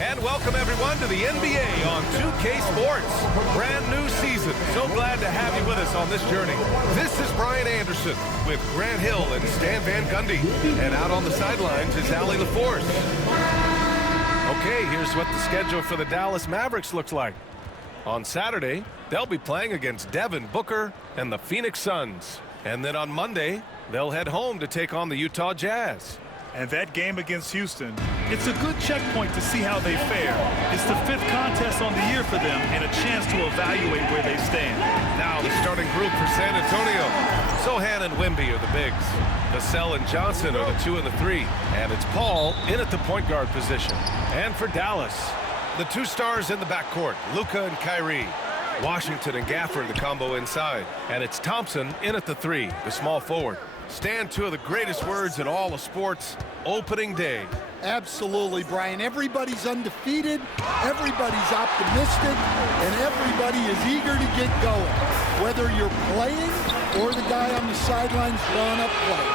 And welcome everyone to the NBA on 2K Sports. Brand new season. So glad to have you with us on this journey. This is Brian Anderson with Grant Hill and Stan Van Gundy. And out on the sidelines is Allie LaForce. Okay, here's what the schedule for the Dallas Mavericks looks like. On Saturday, they'll be playing against Devin Booker and the Phoenix Suns. And then on Monday, they'll head home to take on the Utah Jazz. And that game against Houston, it's a good checkpoint to see how they fare. It's the 5th contest on the year for them and a chance to evaluate where they stand. Now the starting group for San Antonio. Sohan and Wemby are the bigs. Vassell and Johnson are the 2 and the 3. And it's Paul in at the point guard position. And for Dallas, the 2 stars in the backcourt, Luka and Kyrie. Washington and Gafford, the combo inside. And it's Thompson in at the 3, the small forward. Stan, 2 of the greatest words in all of sports, opening day. Absolutely, Brian. Everybody's undefeated, everybody's optimistic, and everybody is eager to get going. Whether you're playing or the guy on the sidelines drawing up plays.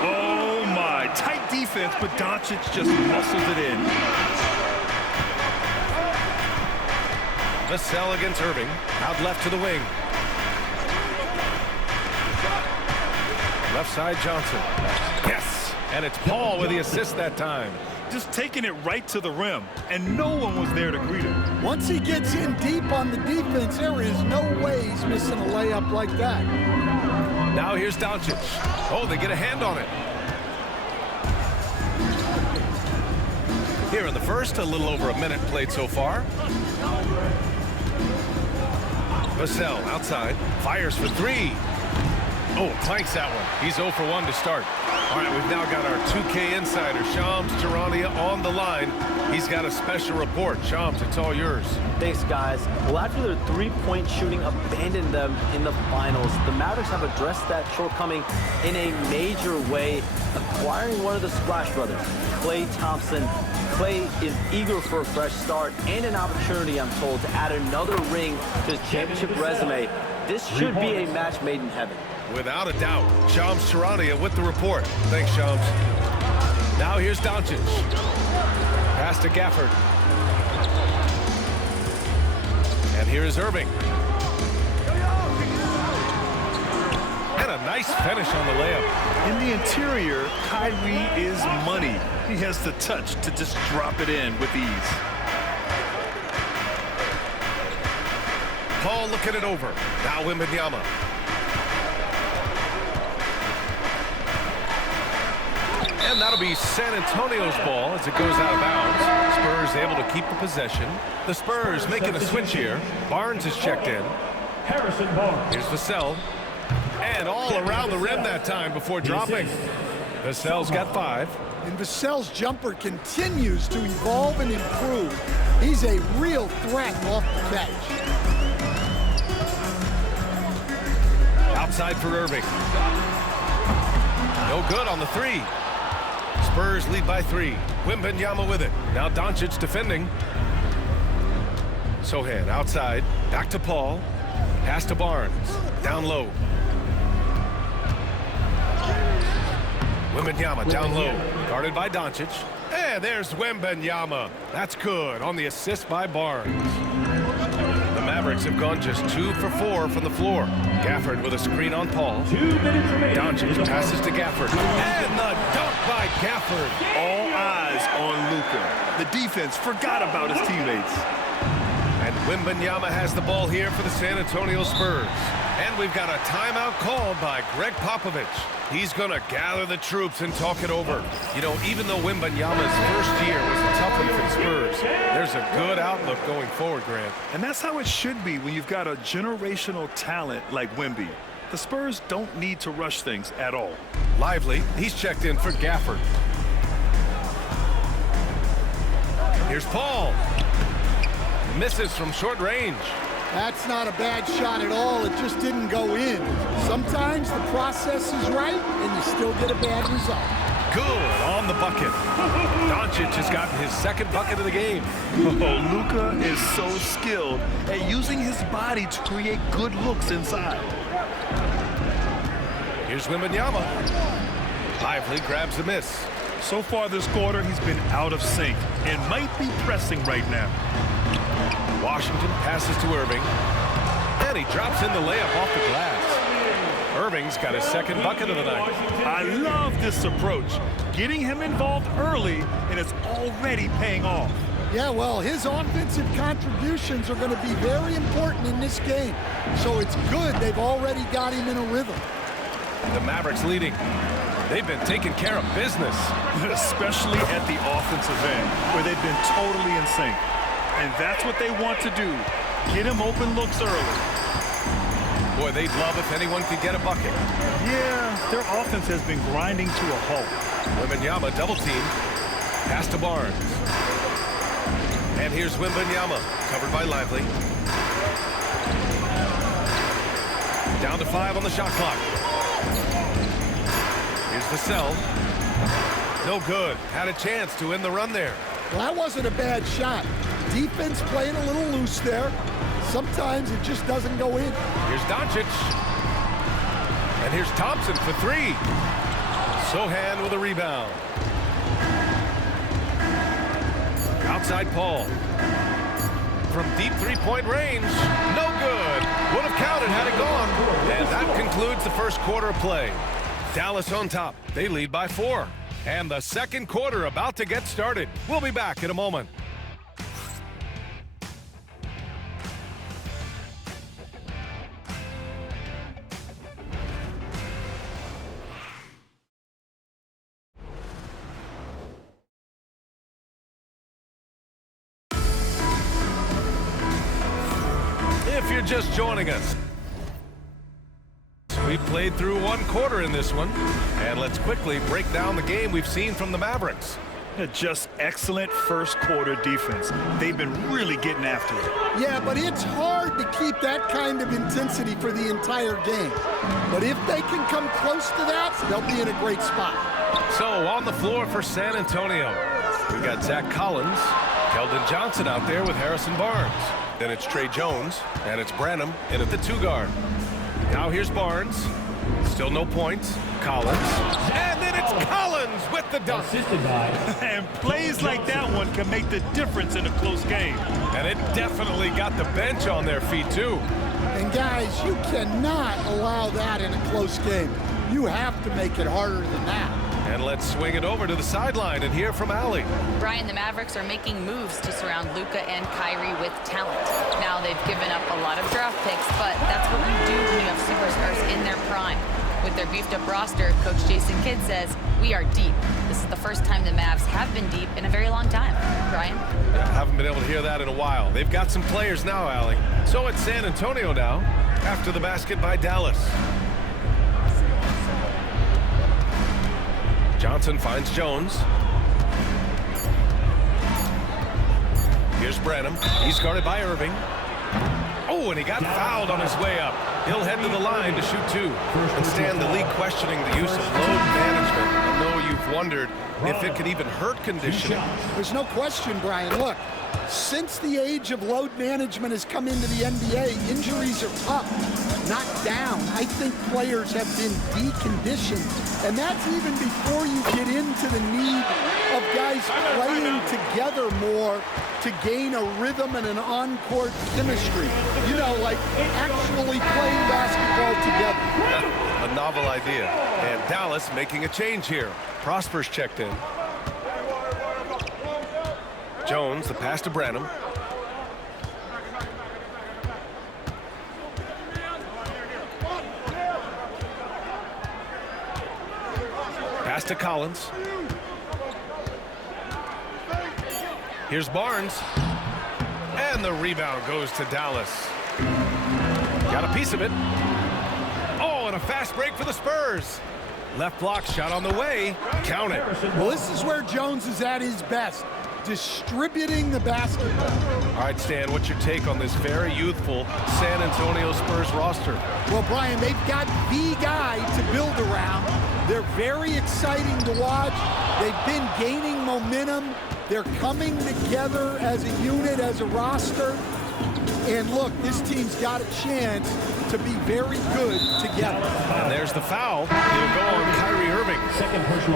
Oh, my. Tight defense, but Doncic just muscles it in. Vassell against Irving, out left to the wing. Left side, Johnson. Yes! And it's Paul with the assist that time. Just taking it right to the rim, and no one was there to greet him. Once he gets in deep on the defense, there is no way he's missing a layup like that. Now here's Doncic. Oh, they get a hand on it. Here in the first, a little over a minute played so far. Vassell outside, fires for 3. Oh, clanks that one. He's 0 for 1 to start. All right, we've now got our 2K insider, Shams Charania, on the line. He's got a special report. Shams, it's all yours. Thanks, guys. Well, after their three-point shooting abandoned them in the finals, the Mavericks have addressed that shortcoming in a major way, acquiring one of the Splash Brothers, Klay Thompson. Klay is eager for a fresh start and an opportunity, I'm told, to add another ring to his championship resume. This should be a match made in heaven. Without a doubt. Shams Charania with the report. Thanks, Shams. Now here's Doncic. Pass to Gafford. And here's Irving. And a nice finish on the layup. In the interior, Kyrie is money. He has the touch to just drop it in with ease. Paul looking it over. Now MyNba. And that'll be San Antonio's ball as it goes out of bounds. Spurs able to keep the possession. The Spurs making a switch here. Barnes is checked in. Here's Vassell. And all around the rim that time before dropping. Vassell's got 5. And Vassell's jumper continues to evolve and improve. He's a real threat off the catch. Outside for Irving. No good on the 3. Spurs lead by 3. MyNba with it. Now Doncic defending. Sohan outside. Back to Paul. Pass to Barnes. Down low. MyNba down low. Guarded by Doncic. And there's MyNba. That's good on the assist by Barnes. The Mavericks have gone just 2 for 4 from the floor. Gafford with a screen on Paul. Doncic passes to Gafford. And the dunk by Gafford. All eyes on Luka. The defense forgot about his teammates. And MyNba has the ball here for the San Antonio Spurs. And we've got a timeout called by Greg Popovich. He's going to gather the troops and talk it over. You know, even though MyNba's first year was a tough one for the Spurs, there's a good outlook going forward, Grant. And that's how it should be when you've got a generational talent like Wemby. The Spurs don't need to rush things at all. Lively, he's checked in for Gafford. Here's Paul. Misses from short range. That's not a bad shot at all. It just didn't go in. Sometimes the process is right, and you still get a bad result. Good on the bucket. Doncic has gotten his 2nd bucket of the game. Oh, Luka is so skilled at using his body to create good looks inside. Here's MyNba. Lively grabs the miss. So far this quarter, he's been out of sync and might be pressing right now. Washington passes to Irving. And he drops in the layup off the glass. Irving's got his second bucket of the night. I love this approach. Getting him involved early, and it's already paying off. Yeah, well, his offensive contributions are going to be very important in this game. So it's good they've already got him in a rhythm. The Mavericks leading. They've been taking care of business. Especially at the offensive end, where they've been totally in sync. And that's what they want to do. Get him open looks early. Boy, they'd love if anyone could get a bucket. Yeah, their offense has been grinding to a halt. Wembanyama double team. Pass to Barnes. And here's Wembanyama, covered by Lively. Down to 5 on the shot clock. Here's Vassell. No good. Had a chance to end the run there. Well, that wasn't a bad shot. Defense playing a little loose there. Sometimes it just doesn't go in. Here's Doncic. And here's Thompson for 3. Sohan with a rebound. Outside Paul. From deep three-point range. No good. Would have counted had it gone. And that concludes the first quarter of play. Dallas on top. They lead by 4. And the second quarter about to get started. We'll be back in a moment. If you're just joining us, we played through one quarter in this one, and let's quickly break down the game we've seen from the Mavericks. Just excellent first quarter defense. They've been really getting after it. Yeah, but it's hard to keep that kind of intensity for the entire game. But if they can come close to that, they'll be in a great spot. So on the floor for San Antonio, we got Zach Collins, Keldon Johnson out there with Harrison Barnes. Then it's Trey Jones, and it's Branham in at the 2 guard. Now here's Barnes. Still no points. Collins. And then it's Collins with the dunk. And plays like that one can make the difference in a close game. And it definitely got the bench on their feet, too. And guys, you cannot allow that in a close game. You have to make it harder than that. And let's swing it over to the sideline and hear from Allie. Brian, the Mavericks are making moves to surround Luka and Kyrie with talent. Now they've given up a lot of draft picks, but that's what you do when you have superstars in their prime. With their beefed-up roster, Coach Jason Kidd says, we are deep. This is the first time the Mavs have been deep in a very long time. Brian? Yeah, haven't been able to hear that in a while. They've got some players now, Allie. So it's San Antonio now, after the basket by Dallas. Johnson finds Jones. Here's Branham. He's guarded by Irving. Oh, and he got fouled on his way up. He'll head to the line to shoot 2. And Stan, the league questioning the use of load management. I know you've wondered if it could even hurt conditioning. There's no question, Brian. Look, since the age of load management has come into the NBA, injuries are up, not down. I think players have been deconditioned. And that's even before you get into the need of guys playing together more to gain a rhythm and an on-court chemistry. You know, like actually playing basketball together. A novel idea. And Dallas making a change here. Prosper's checked in. Jones, the pass to Branham. Pass to Collins. Here's Barnes. And the rebound goes to Dallas. Got a piece of it. Oh, and a fast break for the Spurs. Left block shot on the way. Count it. Well, this is where Jones is at his best, distributing the basketball. All right, Stan, what's your take on this very youthful San Antonio Spurs roster? Well, Brian, they've got the guy to build around. They're very exciting to watch. They've been gaining momentum. They're coming together as a unit, as a roster. And look, this team's got a chance to be very good together. And there's the foul. It'll go on Kyrie Irving.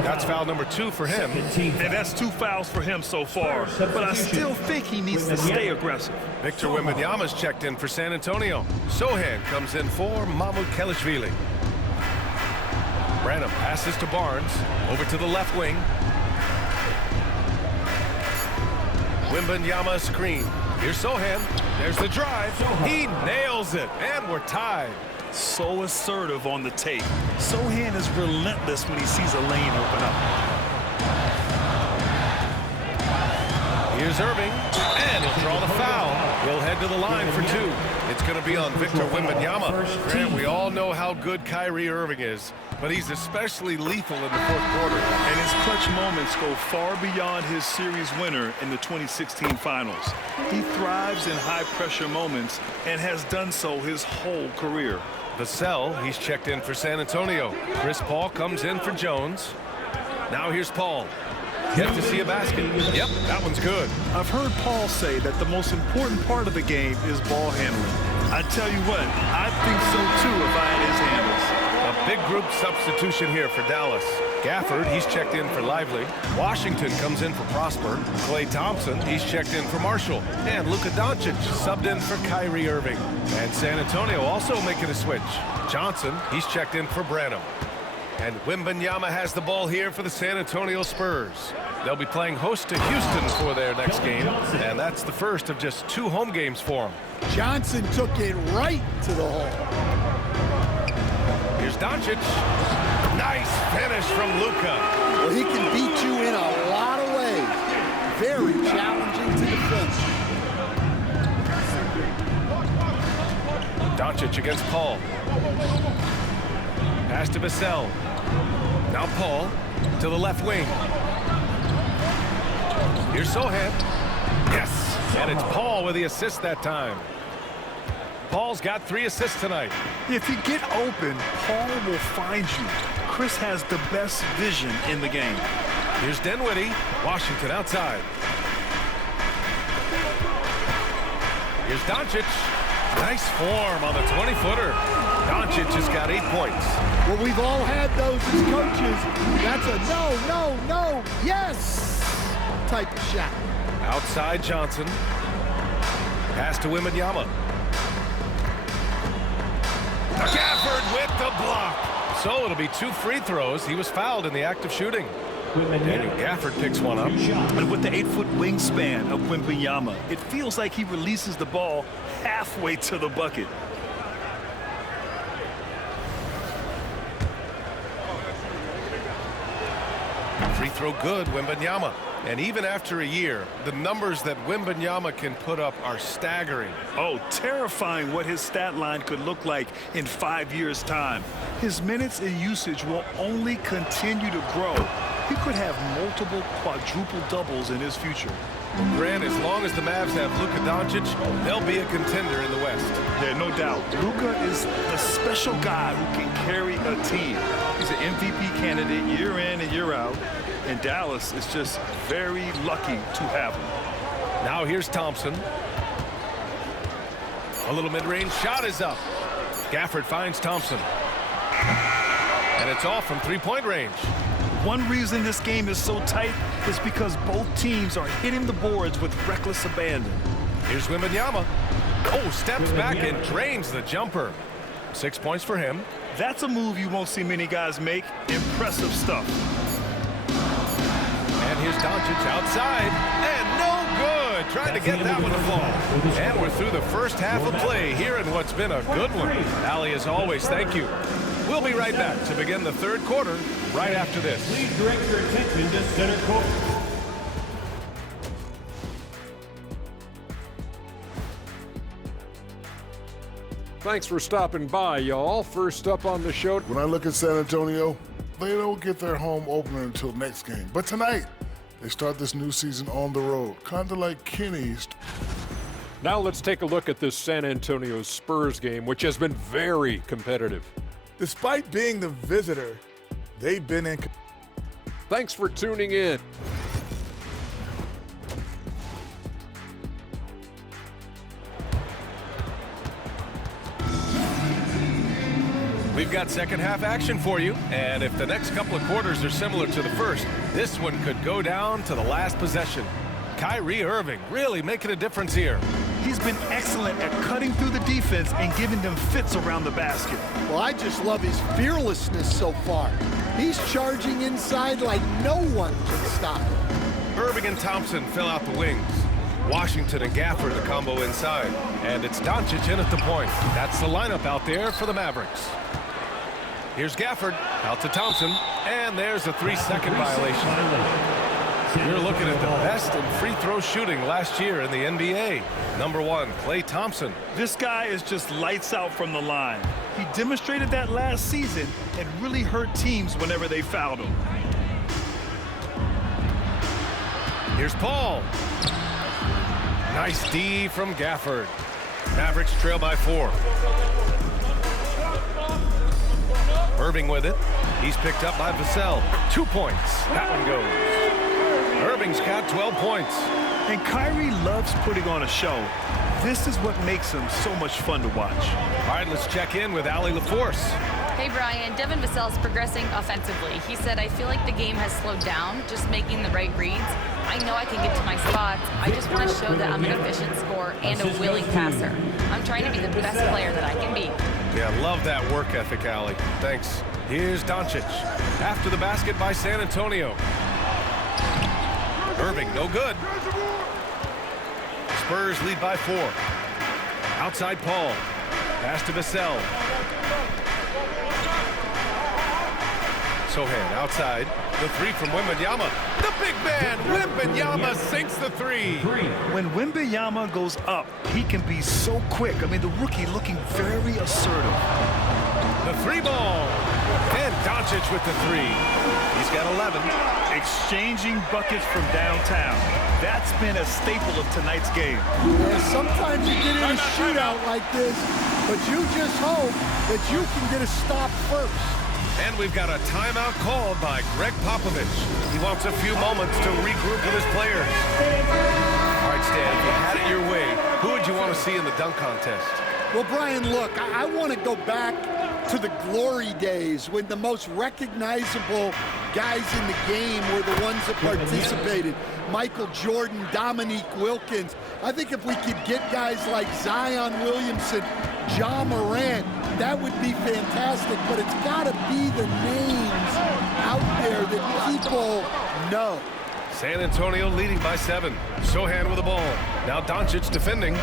That's foul number 2 for him. And that's 2 fouls for him so far. But I still think he needs to stay aggressive. Victor Wembanyama's checked in for San Antonio. Sohan comes in for Mahmoud Kelishvili. Branham passes to Barnes. Over to the left wing. Wembanyama screen. Here's Sohan. There's the drive. He nails it. And we're tied. So assertive on the tape. Sohan is relentless when he sees a lane open up. Here's Irving, and he'll draw the foul. He'll head to the line for 2. It's going to be on Victor Wembanyama. Grant, we all know how good Kyrie Irving is, but he's especially lethal in the fourth quarter. And his clutch moments go far beyond his series winner in the 2016 finals. He thrives in high-pressure moments and has done so his whole career. Vassell, he's checked in for San Antonio. Chris Paul comes in for Jones. Now here's Paul. Yet to see a basket. Yep, that one's good. I've heard Paul say that the most important part of the game is ball handling. I tell you what, I think so too if I had his handles. A big group substitution here for Dallas. Gafford, he's checked in for Lively. Washington comes in for Prosper. Klay Thompson, he's checked in for Marshall. And Luka Doncic subbed in for Kyrie Irving. And San Antonio also making a switch. Johnson, he's checked in for Branham. And Wembanyama has the ball here for the San Antonio Spurs. They'll be playing host to Houston for their next game. And that's the first of just 2 home games for them. Johnson took it right to the hole. Here's Doncic. Nice finish from Luka. Well, he can beat you in a lot of ways. Very challenging to defend. Doncic against Paul. Pass to Vassell. Now Paul to the left wing. Here's Sohan. Yes, and it's Paul with the assist that time. Paul's got 3 assists tonight. If you get open, Paul will find you. Chris has the best vision in the game. Here's Dinwiddie. Washington outside. Here's Doncic. Nice form on the 20-footer. Doncic has got 8 points. Well, we've all had those as coaches. That's a no, yes type of shot. Outside Johnson. Pass to Wembanyama. Gafford with the block. So it'll be 2 free throws. He was fouled in the act of shooting. Daniel Gafford picks one up. And with the 8-foot wingspan of Wembanyama, it feels like he releases the ball halfway to the bucket. Free throw good, Wembanyama. And even after a year, the numbers that Wembanyama can put up are staggering. Oh, terrifying what his stat line could look like in 5 years' time. His minutes and usage will only continue to grow. He could have multiple quadruple doubles in his future. Grant, as long as the Mavs have Luka Doncic, they'll be a contender in the West. Yeah, no doubt. Luka is the special guy who can carry a team. He's an MVP candidate year in and year out. And Dallas is just very lucky to have him. Now here's Thompson. A little mid-range shot is up. Gafford finds Thompson. And it's off from 3-point range. One reason this game is so tight is because both teams are hitting the boards with reckless abandon. Here's Wembanyama. Oh, steps back and drains the jumper. 6 points for him. That's a move you won't see many guys make. Impressive stuff. And here's Doncic outside. And no good. Trying to get that one to fall. And we're through the first half of play here in what's been a good one. Allie, as always, thank you. We'll be right back to begin the third quarter right after this. Please direct your attention to center court. Thanks for stopping by, y'all. First up on the show. When I look at San Antonio, they don't get their home opener until next game. But tonight, they start this new season on the road, kind of like Kenny's. Now let's take a look at this San Antonio Spurs game, which has been very competitive. Despite being the visitor, they've been in. Thanks for tuning in. We've got second half action for you, and if the next couple of quarters are similar to the first, this one could go down to the last possession. Kyrie Irving really making a difference here. He's been excellent at cutting through the defense and giving them fits around the basket. Well, I just love his fearlessness so far. He's charging inside like no one can stop him. Irving and Thompson fill out the wings. Washington and Gafford the combo inside. And it's Doncic in at the point. That's the lineup out there for the Mavericks. Here's Gafford out to Thompson. And there's a 3-second violation. You're looking at the best in free throw shooting last year in the NBA. Number 1, Klay Thompson. This guy is just lights out from the line. He demonstrated that last season and really hurt teams whenever they fouled him. Here's Paul. Nice D from Gafford. Mavericks trail by 4. Irving with it. He's picked up by Vassell. 2 points. That one goes. Irving's got 12 points. And Kyrie loves putting on a show. This is what makes him so much fun to watch. All right, let's check in with Allie LaForce. Hey, Brian. Devin Vassell's progressing offensively. He said, I feel like the game has slowed down, just making the right reads. I know I can get to my spots. I just want to show that I'm an efficient scorer and a willing passer. I'm trying to be the best player that I can be. Yeah, love that work ethic, Allie. Thanks. Here's Doncic. After the basket by San Antonio. Irving, no good. Spurs lead by 4. Outside Paul. Pass to Vassell. Sohan outside. The 3 from Wembanyama. The big man, Wembanyama, sinks the 3. When Wembanyama goes up, he can be so quick. I mean, the rookie looking very assertive. The 3 ball. And Doncic with the 3. He's got 11. Exchanging buckets from downtown. That's been a staple of tonight's game. Yeah, sometimes you get in a shootout like this, but you just hope that you can get a stop first. And we've got a timeout called by Greg Popovich. He wants a few moments to regroup with his players. All right, Stan, if you had it your way, who would you want to see in the dunk contest? Well, Brian, look, I want to go back to the glory days when the most recognizable guys in the game were the ones that participated. Michael Jordan, Dominique Wilkins. I think if we could get guys like Zion Williamson, Ja Morant, that would be fantastic, but it's got to be the names out there that people know. San Antonio leading by 7. Sohan with the ball. Now Doncic defending.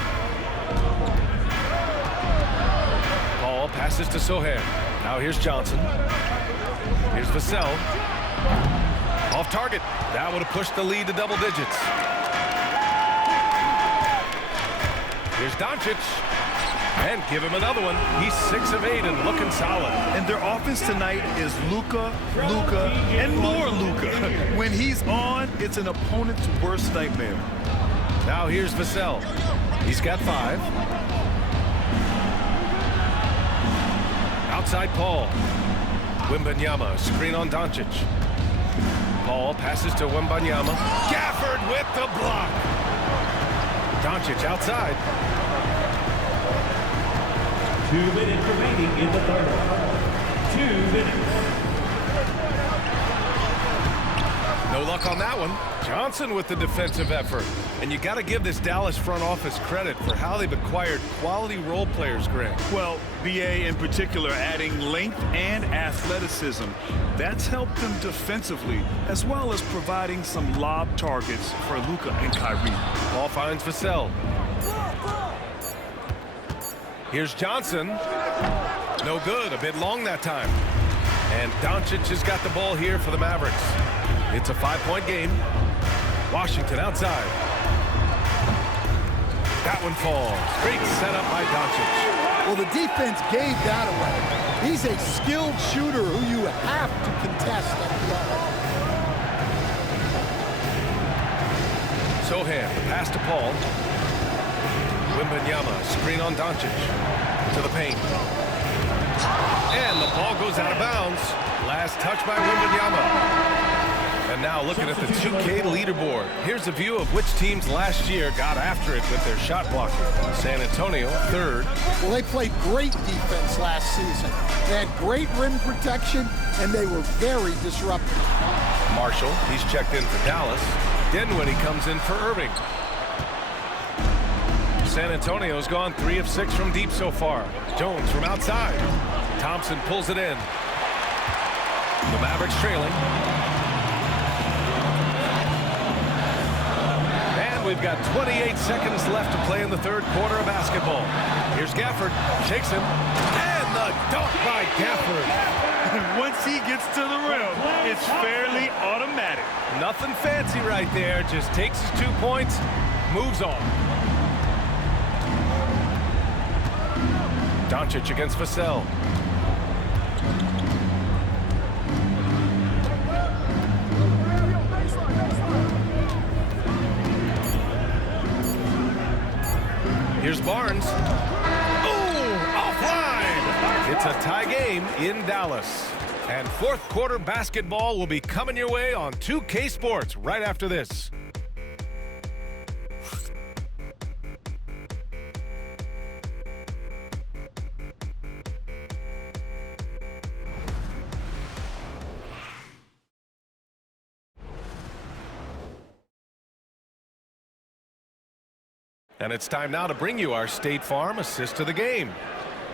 Ball passes to Sohan. Now here's Johnson. Here's Vassell. Off target. That would have pushed the lead to double digits. Here's Doncic. And give him another one. He's 6 of 8 and looking solid. And their offense tonight is Luka, and more Luka. When he's on, it's an opponent's worst nightmare. Now here's Vassell. He's got 5. Outside Paul. Wembanyama, screen on Doncic. Paul passes to Wembanyama. Gafford with the block. Doncic outside. 2 minutes remaining in the third. 2 minutes. No luck on that one. Johnson with the defensive effort. And you got to give this Dallas front office credit for how they've acquired quality role players, Grant. Well, BA in particular adding length and athleticism. That's helped them defensively, as well as providing some lob targets for Luka and Kyrie. Ball finds Vassell. Here's Johnson. No good. A bit long that time. And Doncic has got the ball here for the Mavericks. It's a 5-point game. Washington outside. That one falls. Great setup by Doncic. Well, the defense gave that away. He's a skilled shooter who you have to contest at the line. Sohan, the pass to Paul. Wembanyama, screen on Doncic. To the paint. And the ball goes out of bounds. Last touch by Wembanyama. And now looking at the 2K leaderboard. Here's a view of which teams last year got after it with their shot blocking. San Antonio, 3rd. Well, they played great defense last season. They had great rim protection, and they were very disruptive. Marshall, he's checked in for Dallas. Dinwiddie comes in for Irving. San Antonio's gone 3 of 6 from deep so far. Jones from outside. Thompson pulls it in. The Mavericks trailing. And we've got 28 seconds left to play in the 3rd quarter of basketball. Here's Gafford. Shakes him. And the dunk by Gafford. Once he gets to the rim, it's fairly automatic. Nothing fancy right there. Just takes his 2 points, moves on. Doncic against Vassell. Here's Barnes. Oh, offline. It's a tie game in Dallas. And 4th quarter basketball will be coming your way on 2K Sports right after this. And it's time now to bring you our State Farm assist of the game.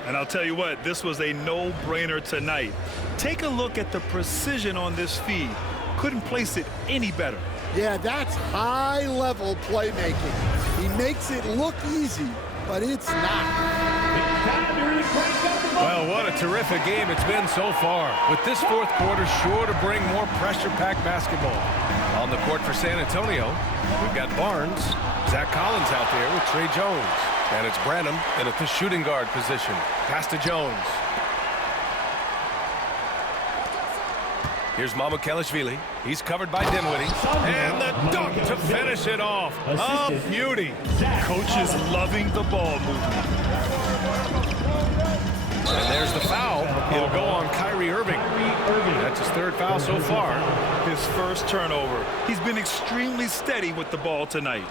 And I'll tell you what, this was a no-brainer tonight. Take a look at the precision on this feed. Couldn't place it any better. Yeah, that's high-level playmaking. He makes it look easy, but it's not. Well, what a terrific game it's been so far. With this 4th quarter sure to bring more pressure-packed basketball. On the court for San Antonio, we've got Barnes. Zach Collins out there with Trey Jones. And it's Branham in at the shooting guard position. Pass to Jones. Here's Mamukelashvili. He's covered by Dinwiddie. And the dunk to finish it off. A beauty. Coach is loving the ball movement. And there's the foul. It'll go on Kyrie Irving. That's his 3rd foul so far. His 1st turnover. He's been extremely steady with the ball tonight.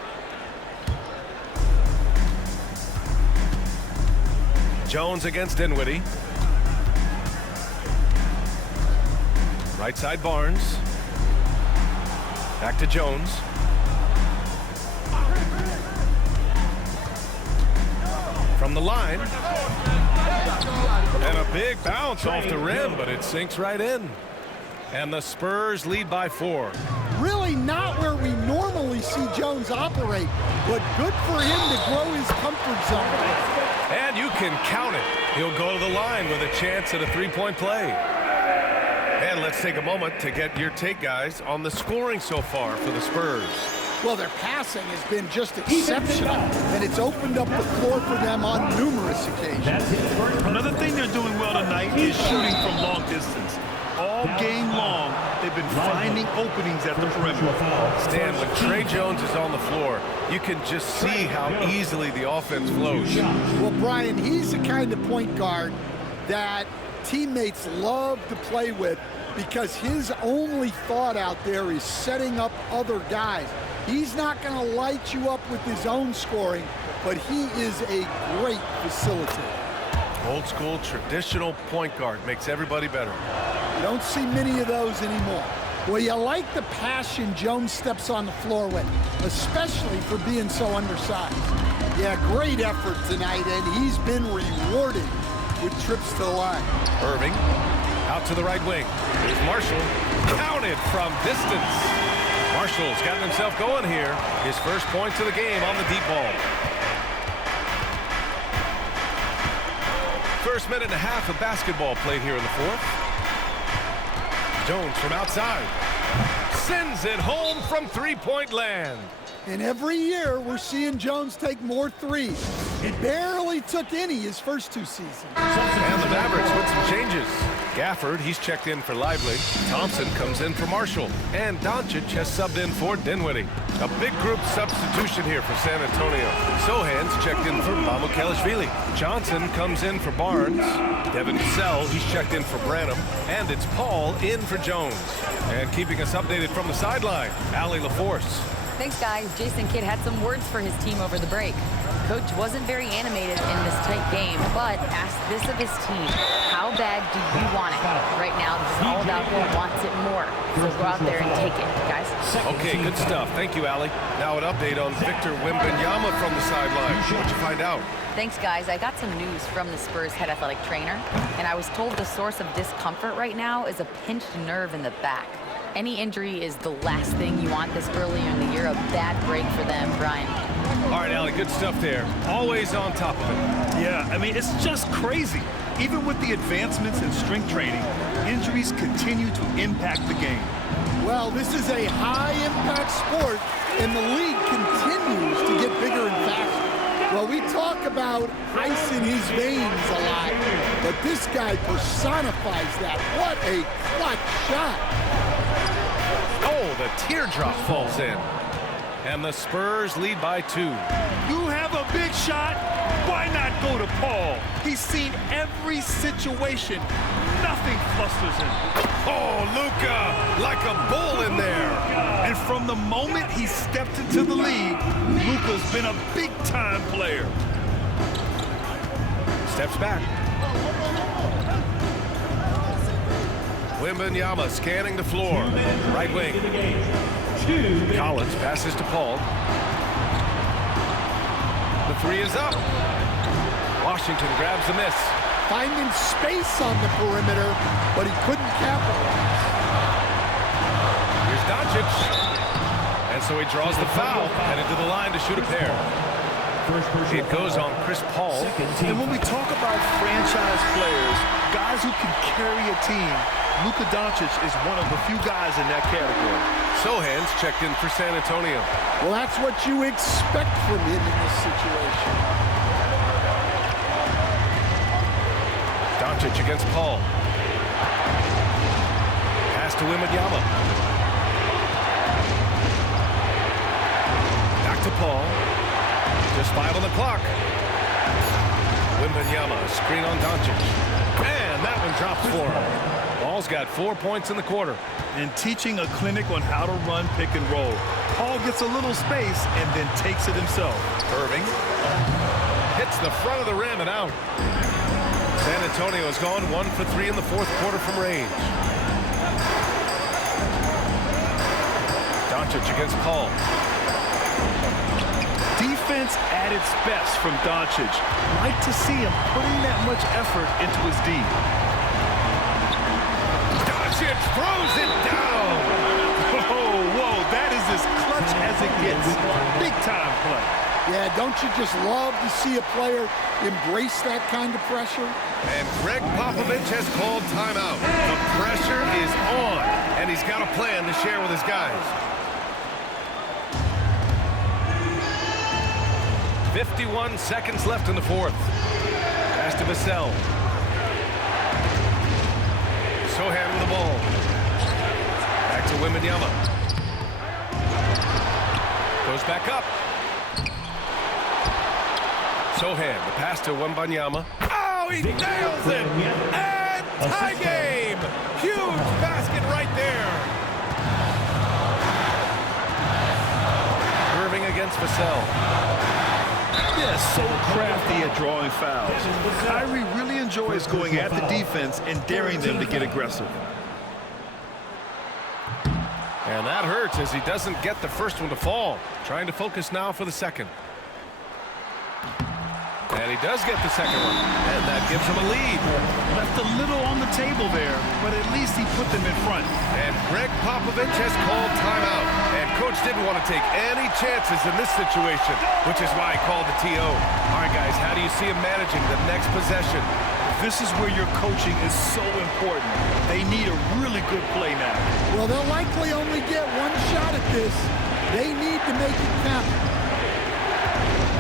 Jones against Dinwiddie. Right side Barnes. Back to Jones. From the line. And a big bounce off the rim, but it sinks right in. And the Spurs lead by 4. Really not where we normally see Jones operate, but good for him to grow his comfort zone. And you can count it. He'll go to the line with a chance at a 3-point play. And let's take a moment to get your take, guys, on the scoring so far for the Spurs. Well, their passing has been just exceptional, and it's opened up the floor for them on numerous occasions. Another thing they're doing well tonight is shooting from long distance. All game long, they've been finding openings at the perimeter. Stan, when Trey Jones is on the floor, you can just see how easily the offense flows. Well, Brian, he's the kind of point guard that teammates love to play with because his only thought out there is setting up other guys. He's not going to light you up with his own scoring, but he is a great facilitator. Old school, traditional point guard makes everybody better. You don't see many of those anymore. Well, you like the passion Jones steps on the floor with, especially for being so undersized. Yeah, great effort tonight, and he's been rewarded with trips to the line. Irving out to the right wing. Here's Marshall. Counted from distance. Marshall's gotten himself going here. His 1st points of the game on the deep ball. 1st minute and a half of basketball played here in the 4th. Jones from outside. Sends it home from 3-point land. And every year we're seeing Jones take more threes. He barely took any his first 2 seasons. And the Mavericks with some changes. Gafford, he's checked in for Lively. Thompson comes in for Marshall. And Doncic has subbed in for Dinwiddie. A big group substitution here for San Antonio. Sohan's checked in for Mamukelashvili. Johnson comes in for Barnes. Devin Vassell, he's checked in for Branham. And it's Paul in for Jones. And keeping us updated from the sideline, Allie LaForce. Thanks, guys. Jason Kidd had some words for his team over the break. Coach wasn't very animated in this tight game, but asked this of his team. How bad do you want it? Right now, this is all about who wants it more. So go out there and take it, guys. Okay, good stuff. Thank you, Allie. Now an update on Victor Wembanyama from the sideline. What'd you find out? Thanks, guys. I got some news from the Spurs head athletic trainer, and I was told the source of discomfort right now is a pinched nerve in the back. Any injury is the last thing you want this early in the year. A bad break for them, Brian. All right, Allie, good stuff there. Always on top of it. Yeah, I mean, it's just crazy. Even with the advancements in strength training, injuries continue to impact the game. Well, this is a high-impact sport, and the league continues to get bigger and faster. Well, we talk about ice in his veins a lot, but this guy personifies that. What a clutch shot. Oh, the teardrop falls in. And the Spurs lead by 2. You have a big shot. Why not go to Paul? He's seen every situation. Nothing flusters him. Oh, Luka, like a bull in there. And from the moment he stepped into the league, Luka's been a big-time player. Steps back. Wembanyama scanning the floor. Right wing. Collins passes to Paul. The 3 is up. Washington grabs the miss. Finding space on the perimeter, but he couldn't capitalize. Here's Doncic. And so he draws the foul, headed to the line to shoot a pair. It goes on Chris Paul. And when we talk about franchise players, guys who can carry a team, Luka Doncic is one of the few guys in that category. Sohan's checked in for San Antonio. Well, that's what you expect from him in this situation. Doncic against Paul. Pass to Wembanyama. Back to Paul. Just 5 on the clock. Wembanyama, screen on Doncic. And that one drops for him. Paul's got 4 points in the quarter. And teaching a clinic on how to run pick and roll. Paul gets a little space and then takes it himself. Irving hits the front of the rim and out. San Antonio has gone 1 for 3 in the 4th quarter from range. Doncic against Paul. Defense at its best from Doncic. Like to see him putting that much effort into his D. Doncic throws it down. Whoa, that is as clutch as it gets. Big time play. Yeah, don't you just love to see a player embrace that kind of pressure? And Greg Popovich has called timeout. The pressure is on, and he's got a plan to share with his guys. 51 seconds left in the 4th. Pass to Vassell. Sohan with the ball. Back to Wembanyama. Goes back up. Sohan, the pass to Wembanyama. Oh, he nails it! And tie game! Huge basket right there. Irving against Vassell. Yeah, so crafty at drawing fouls. Kyrie really enjoys going at the defense and daring them to get aggressive. And that hurts as he doesn't get the first one to fall. Trying to focus now for the second. And he does get the second one. And that gives him a lead. Left a little on the table there, but at least he put them in front. And Greg Popovich has called timeout. And Coach didn't want to take any chances in this situation, which is why he called the TO. All right, guys, how do you see him managing the next possession? This is where your coaching is so important. They need a really good play now. Well, they'll likely only get one shot at this. They need to make it count.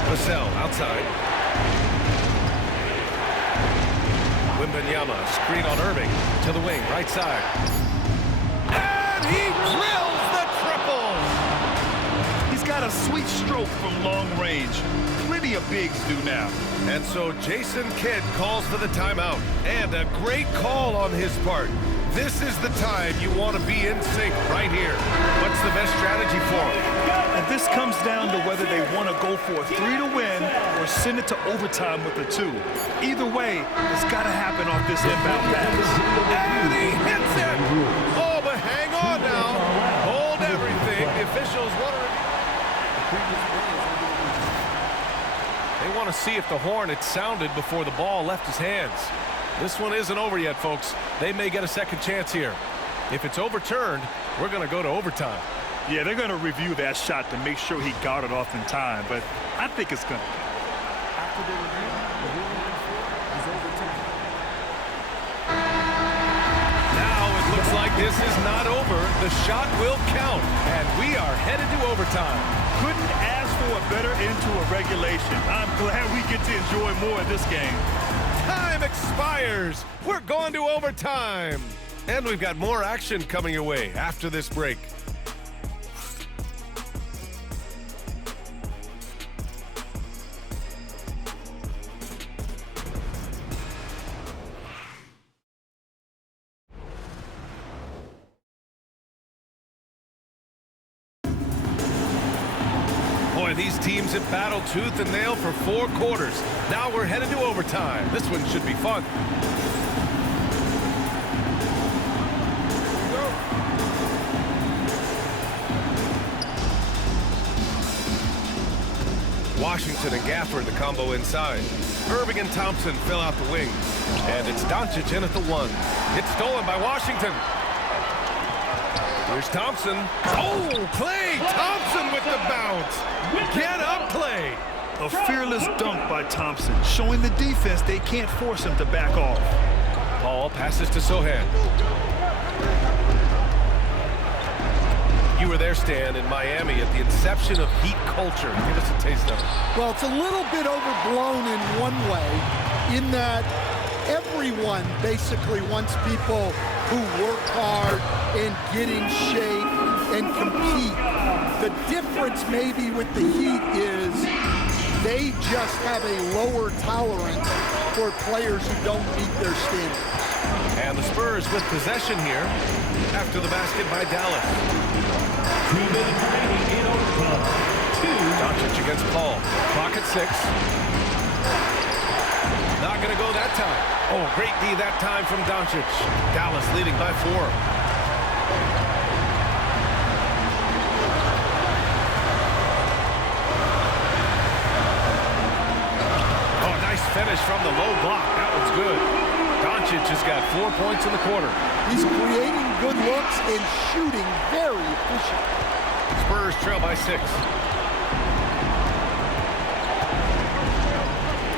Vassell outside. Wembanyama, screen on Irving, to the wing, right side. And he drills the triple! He's got a sweet stroke from long range. Plenty of bigs do now. And so Jason Kidd calls for the timeout. And a great call on his part. This is the time you want to be in sync right here. What's the best strategy for him? And this comes down to whether they want to go for a 3 to win or send it to overtime with a 2. Either way, it's got to happen off this inbound pass. And he hits it! Oh, but hang on now. Hold everything. The officials want to... They want to see if the horn had sounded before the ball left his hands. This one isn't over yet, folks. They may get a second chance here. If it's overturned, we're going to go to overtime. Yeah, they're going to review that shot to make sure he got it off in time, but I think it's going to. After the review, the ruling is overturned. Now it looks like this is not over. The shot will count, and we are headed to overtime. Couldn't ask for a better end to a regulation. I'm glad we get to enjoy more of this game. Time expires. We're going to overtime. And we've got more action coming your way after this break. Boy, these teams have battled tooth and nail for 4 quarters. Now we're headed to overtime. This one should be fun. Washington and Gafford, the combo inside. Irving and Thompson fill out the wing. And it's Doncic in at the 1. It's stolen by Washington. Here's Thompson. Oh, Klay Thompson with the bounce. Get up, Klay. A fearless dunk by Thompson, showing the defense they can't force him to back off. Paul passes to Sohan. You were there, Stan, in Miami at the inception of Heat culture. Give us a taste of it. Well, it's a little bit overblown in one way, in that everyone basically wants people who work hard and get in shape and compete. The difference maybe with the Heat is they just have a lower tolerance for players who don't meet their standards. And the Spurs with possession here after the basket by Dallas. 2 minutes remaining in overtime. Doncic against Paul. Clock at 6. Not going to go that time. Oh, great D that time from Doncic. Dallas leading by 4. Finish from the low block. That one's good. Doncic has got 4 points in the quarter. He's creating good looks and shooting very efficient. Spurs trail by 6.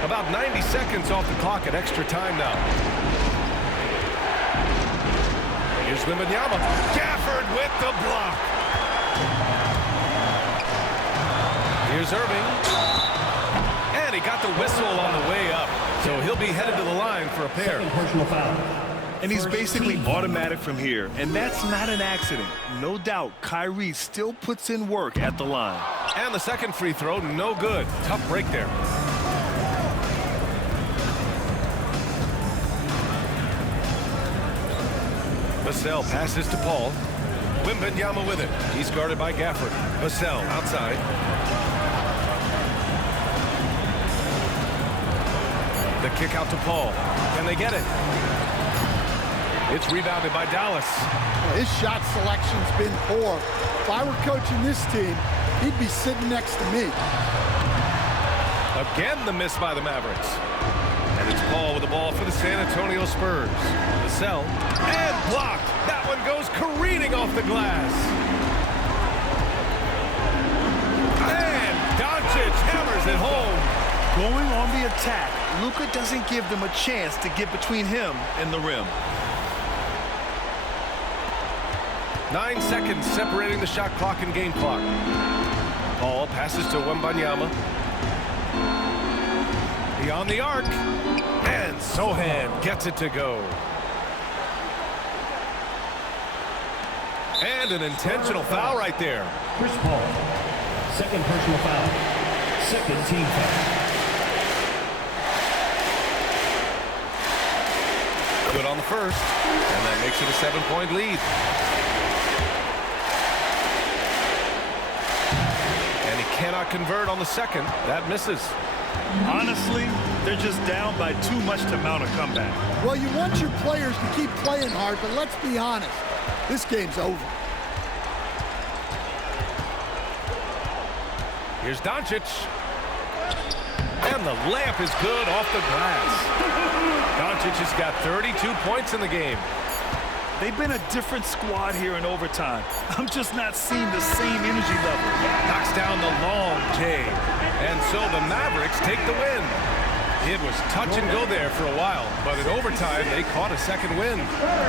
About 90 seconds off the clock at extra time now. Here's Wembanyama. Gafford with the block. Here's Irving. And he got the whistle on the way up. So he'll be headed to the line for a pair. Personal foul. And he's basically automatic from here. And that's not an accident. No doubt, Kyrie still puts in work at the line. And the second free throw, no good. Tough break there. Vassell passes to Paul. Wembanyama with it. He's guarded by Gafford. Vassell outside. The kick out to Paul. Can they get it? It's rebounded by Dallas. His shot selection's been poor. If I were coaching this team, he'd be sitting next to me. Again, the miss by the Mavericks. And it's Paul with the ball for the San Antonio Spurs. Vassell. And blocked. That one goes careening off the glass. And Doncic hammers it home. Going on the attack, Luka doesn't give them a chance to get between him and the rim. 9 seconds separating the shot clock and game clock. Paul passes to Wembanyama. Beyond the arc. And Sohan gets it to go. And an intentional foul right there. Chris Paul, second personal foul, second team foul. Good on the first, and that makes it a 7-point lead. And he cannot convert on the second. That misses. Honestly, they're just down by too much to mount a comeback. Well, you want your players to keep playing hard, but let's be honest. This game's over. Here's Doncic. And the layup is good off the glass. Doncic has got 32 points in the game. They've been a different squad here in overtime. I'm just not seeing the same energy level. Knocks down the long J. And so the Mavericks take the win. It was touch and go there for a while, but in overtime, they caught a second win.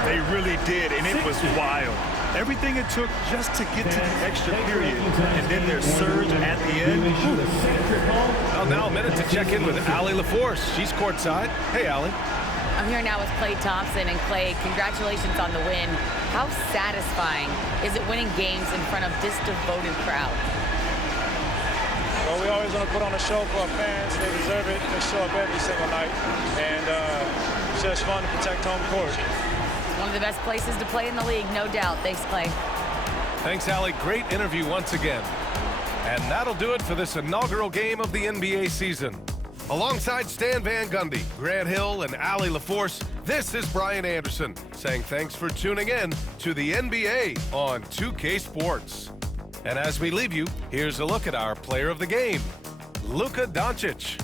They really did, and it was wild. Everything it took just to get to the extra period, and then their surge at the end. Well, now a minute to check in with Allie LaForce. She's courtside. Hey, Allie. I'm here now with Klay Thompson. And Klay, congratulations on the win. How satisfying is it winning games in front of this devoted crowd? Well, we always want to put on a show for our fans. They deserve it. They show up every single night. And it's just fun to protect home court. One of the best places to play in the league, no doubt. Thanks, Klay. Thanks, Allie. Great interview once again. And that'll do it for this inaugural game of the NBA season. Alongside Stan Van Gundy, Grant Hill, and Allie LaForce, this is Brian Anderson saying thanks for tuning in to the NBA on 2K Sports. And as we leave you, here's a look at our player of the game, Luka Doncic.